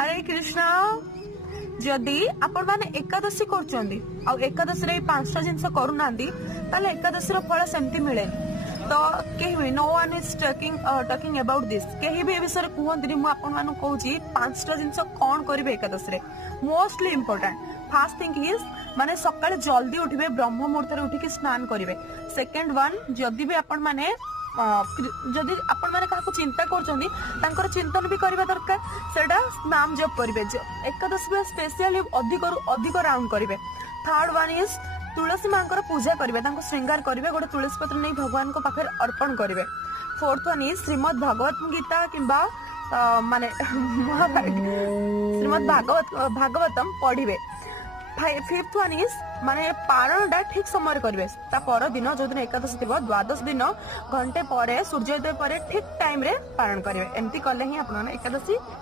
हरे कृष्णा जदि आपण माने एकादशी करचंदी आ एकादशी रे पांचटा जिंस करूना ताले एकादशी रो फल सेमती मिले तो केही no one is talking about this केही भी विषय कहंतनी मु आपण मानु कहूची पांचटा जिंस कोन करिवे एकादशी रे mostly important first thing is माने सकाळे जल्दी उठिबे ब्रह्म मुहूर्त रे उठिके स्नान करिवे सेकंड वन जदि भी आपण माने जदि आपण माने काको चिंता करचंदी तांकर चिंतन भी करबा दरकार सेडा नाम जप करिवे एकादशी में स्पेशली अधिक राउंड करिवे थर्ड वन इज तुलसी मांकर पूजा करिवे तांको श्रृंगार करिवे गोटे तुलसी पत्र नै भगवान को पाखर अर्पण करिवे fourth one is Shrimad Bhagavat Gita किंबा माने श्रीमद् भागवतम पढ़िवे फिफ्थ वन इज माने पारणटा ठीक समय करेंगे पर दिन जो दिन एकादशी थी द्वादश दिन घंटे पर सूर्योदय पर ठीक टाइम रे पारण करेंगे एमती कले ही आप एकादशी